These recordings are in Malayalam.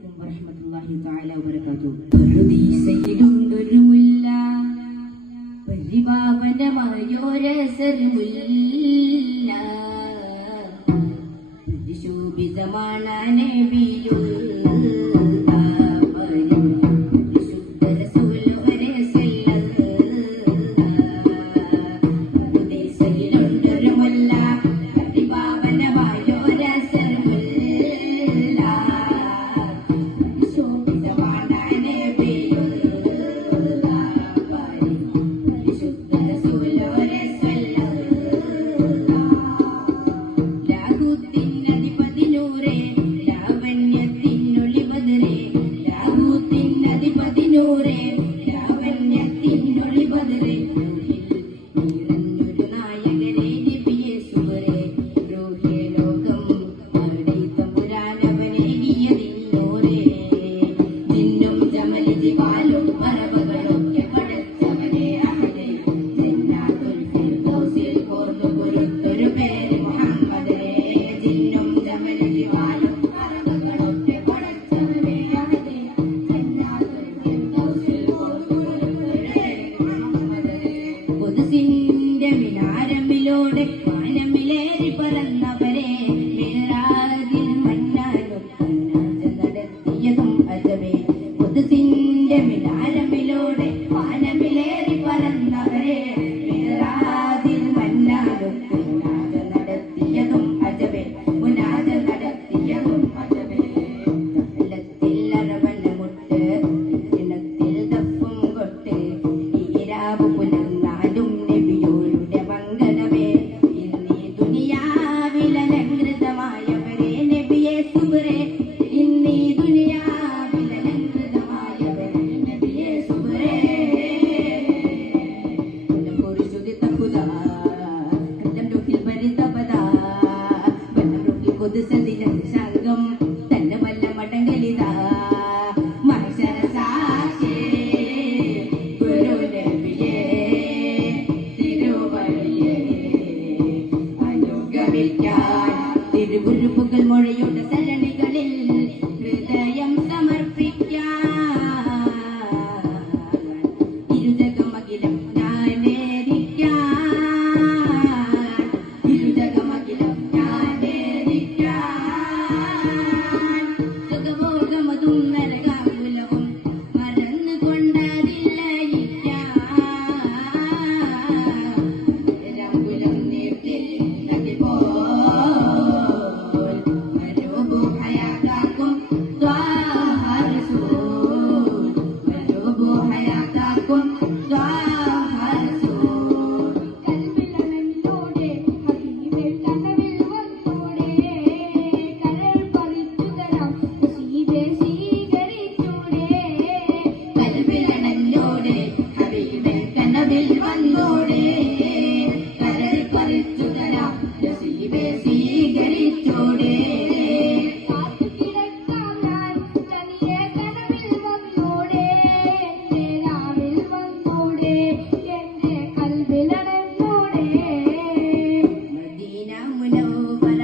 അലൈക്കും വറഹ്മത്തുള്ളാഹി തആല വബറകാതുഹു. ഹദീസയിലുണ്ടൊരു മുല്ല, പരിപാവനമായൊരസർമുല്ല, പ്രതിശോഭിതമാണ നബിയുള്ള വാനമിലേറി പറന്നവരെ മിറാജിൽ മന്നാലും നടത്തിയതും അജബേ. ഖുദ്സിന്റെ മിനാരമിലൂടെ വാനമിലേറി പറന്നവരെ മിറാജിൽ മന്നാലും നടത്തിയതും അജബേ. മുനാജ നടത്തിയതും അജബേ. വെള്ളത്തിൽ അറവന മുട്ട്, ഇണത്തിൽ ദഫും കൊട്ട്, ഈരാവ് പുലർന്നാലും നബിയോരുടെ മംഗളമേ. ഇന്നീ ദുനിയാവിലലങ്കൃതമായവരെ നബിയെ സുബ്രേ, ഇന്നീ ദുനിയാവിലലങ്കൃതമായവരെ നബിയെ സുബ്രേ. കുരിശുദി തഖുദാ കല്ലം റുഹിൽ പരിതബദാ വല്ലം റുഹിൽ ഖുദ്സദിന സംഗം തന്നെ വല്ല മടങ്ങലിതാ. മഹ്ശര സാക്ഷി ഗുരു നബിയേ തിരുവഴിയേ അനുഗമിക്കാൻ തിരുവുരുപ്പുകൾ മൊഴിയുടെ സരണികളിൽ ഹൃദയം സമർപ്പിക്കാൻ ഇരുജഗമകിലം ഞാനേരിക്കാൻ, ഇരുജഗമകിലം ഞാനേരിക്കാൻ. സുഖഭോഗമതും നരകാകുലവും മറന്നുകൊണ്ടതില്ലയിക്കാൻ. രംഗുലം നീട്ടിൽ നദിപോൽ മരൂബു ഹയാതാക്കും ത്വാഹ റസൂൽ, മരൂബു ഹയാതാക്കും ത്വാഹ റസൂൽ. കൽബിലനോടെ ഹബീബേ കനവിൽ വന്നോടെ, കരൾ പറിച്ചു തരാം നസീബേ സ്വീകരിച്ചൂടെ. കൽബിലനോടെ ഹബീബേ കനവിൽ വന്നോടെ, കരൾ പറിച്ചു തരാം നസീബേ സ്വീകരിച്ചൂടെ. കാത്തുകിടക്കാം ഞാൻ തനിയെ കനവിൽ വന്നോടെ, എന്റെ രാവിൽ വന്നോടെ, എന്റെ കൽബിലനോടെ. മദീന മുനവ്വറ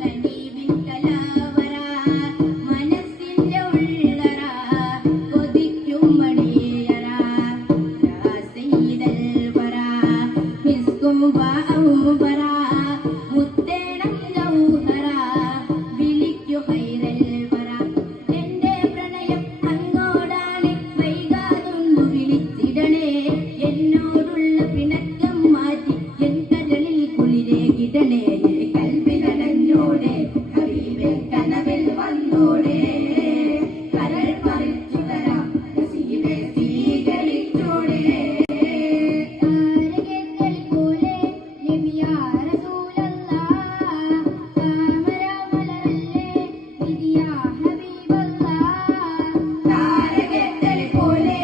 കനീബിൻ കലാവറ, മനസ്സിന്റെ ഉള്ളറ കൊതിക്കും മടിയറ. യാ സയ്യിദൽ വറ മിസ്കും വഅൗബറ, മുത്തേണം ഗൗഹറ വിളിക്കു ഖൈറൽ വറ. എന്റെ പ്രണയം അങ്ങോടാണ്, വൈകാതൊന്നു വിളിച്ചിടണേ. എന്നോടുള്ള പിണക്കം മാറ്റി എൻ കരളിൽ കുളിരേകിടണേ. കൽബിലനോടെ ഹബീബേ കനവിൽ വന്നോടെ, കരൾ പറിച്ചു തരാം നസീബേ സ്വീകരിച്ചോടെ. താരകങ്ങൾ പോലെ നബിയാ റസൂലല്ലാഹ്, താമരമലരല്ലേ വിധിയാ ഹബീബല്ലാഹ്. താരകങ്ങൾ പോലെ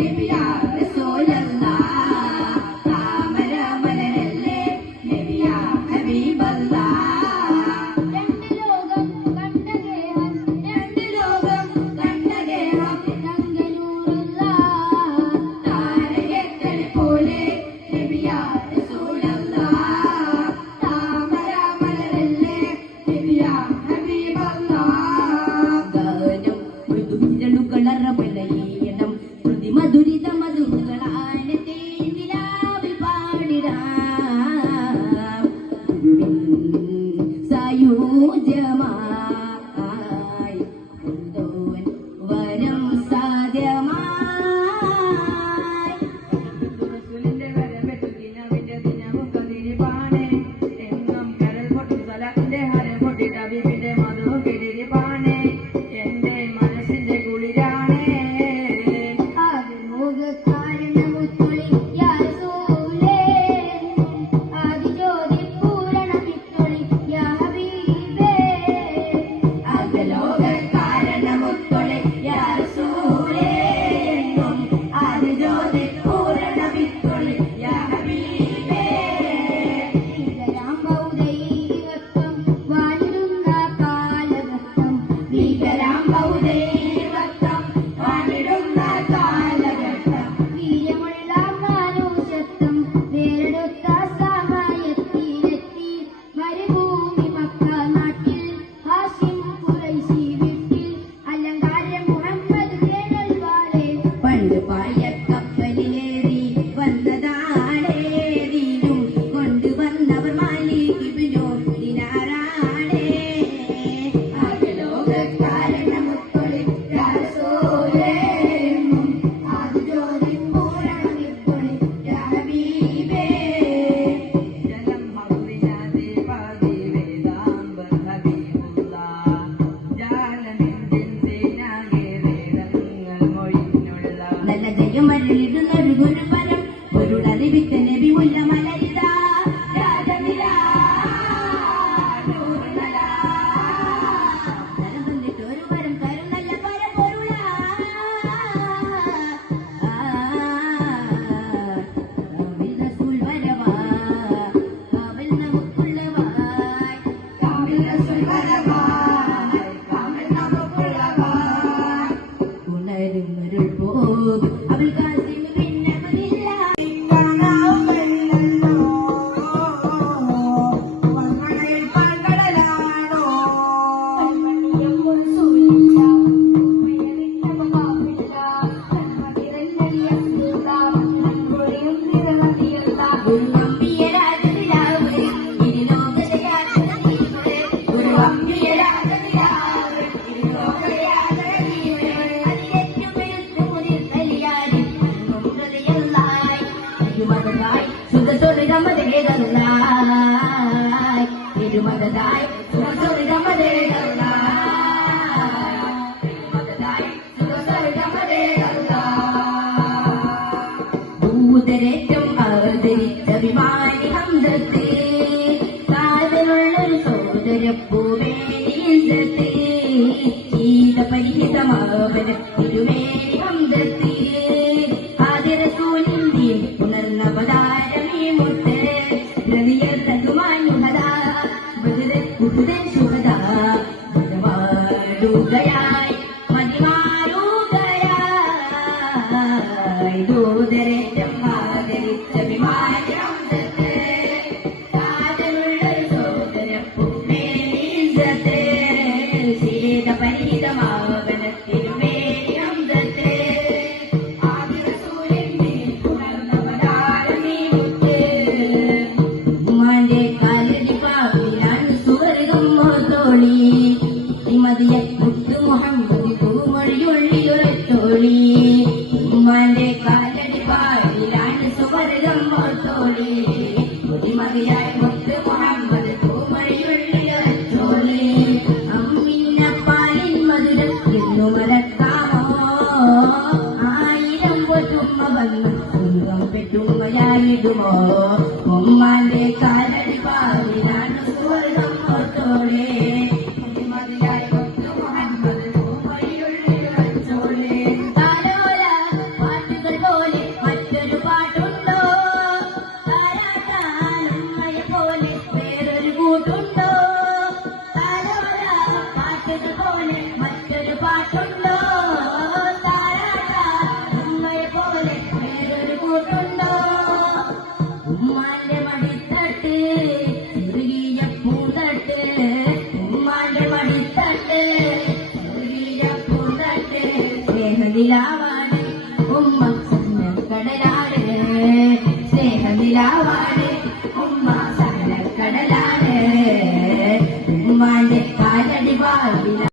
നബിയാ റസൂലല്ലാഹ്, താമരമലരല്ലേ നബിയാ ഹബീബല്ലാഹ്. രണ്ട് ലോകം കണ്ട ഗേഹം, രണ്ട് ലോകം കണ്ട ഗേഹം നങ്കനൂറുല്ലാഹ്. താരകങ്ങൾ പോലെ നബിയാ റസൂലല്ലാഹ്, താമരമലരല്ലേ നബിയാ ഹബീബല്ലാഹ്. മതതായി സുഖസ്വർഗമതേകല്ല മതതായി സുഖസ്വർഗമതേകല്ല ദൂതരേറ്റം ആദരിച്ച വിമാനി ഹംദത്തെ കാതലുള്ളൊരു സോദരപ്പൂവേനിയത്തെ ശീതപരിഹിതമാവന തിരുമേനി ഹംദത്തെ ആദ്യ റസൂലിന്റെ പുനർനവതാരമേ മുത്ത് രവിയർത്തതുമാനുഹദാ ബദർ ഉഹുദൻ ശുഹദാ മദവാടുകയായി മദിമാറുകയായി ദൂതരേറ്റം ആദരിച്ച വിമാനി ഹംദത്തെ കാതലുള്ളൊരു സോദരപ്പൂവേനിയത്തെ ശീതപരിഹിതമാവന തിരുമേനി ഹംദത്തെ ആദ്യ റസൂലിന്റെ പുനർനവതാരമേ മുത്ത് ഉമ്മാന്റെ കാലടി പാവിലാണ് സുവർഗം മോത്തോളി മതിയ മുത്ത് മുഹമ്മദ് പൂമൊഴിയുള്ളിലുറത്തോളി ഉമ്മാന്റെ കാലടി പാവിലാണ് സുവർഗം മോത്തോളി മതിയായ മുത്ത് മുഹമ്മദ് പൂമൊഴിയുള്ളിലുറത്തോളി അമ്മിന്നപ്പാലിൻ മധുരം എന്നു മലക്കാമോ ആയിരം പൊറ്റുമ്മ വന്ന് കുങ്കം പെറ്റുമ്മയായിടുമോ ഉമ്മാന്റെ കാലടി പാവിലാണ് സുവർഗം മോത്തോളി മതിയായ മുത്ത് മുഹമ്മദ് പൂമൊഴിയുള്ളിലുറത്തോളി താലോല പാട്ടുകൾ പോലെ മറ്റൊരു പാട്ടുണ്ടോ താരാട്ടാനുമ്മയെ പോലെ വേറൊരു കൂട്ടുണ്ടോ താലോല പാട്ടുകൾ പോലെ മറ്റൊരു പാട്ടുണ്ടോ താരാട്ടാനുമ്മയെ പോലെ വേറൊരു കൂട്ടുണ്ടോ ഉമ്മാന്റെ മടിത്തട്ട് ചെറുകിയ പൂതട്ട് ഉമ്മാന്റെ മടിത്തട്ട് ചെറുകിയ പൂതട്ട് സ്നേഹനിലാവാണ് ഉമ്മ കടലാണ് സ്നേഹനിലാവാണ്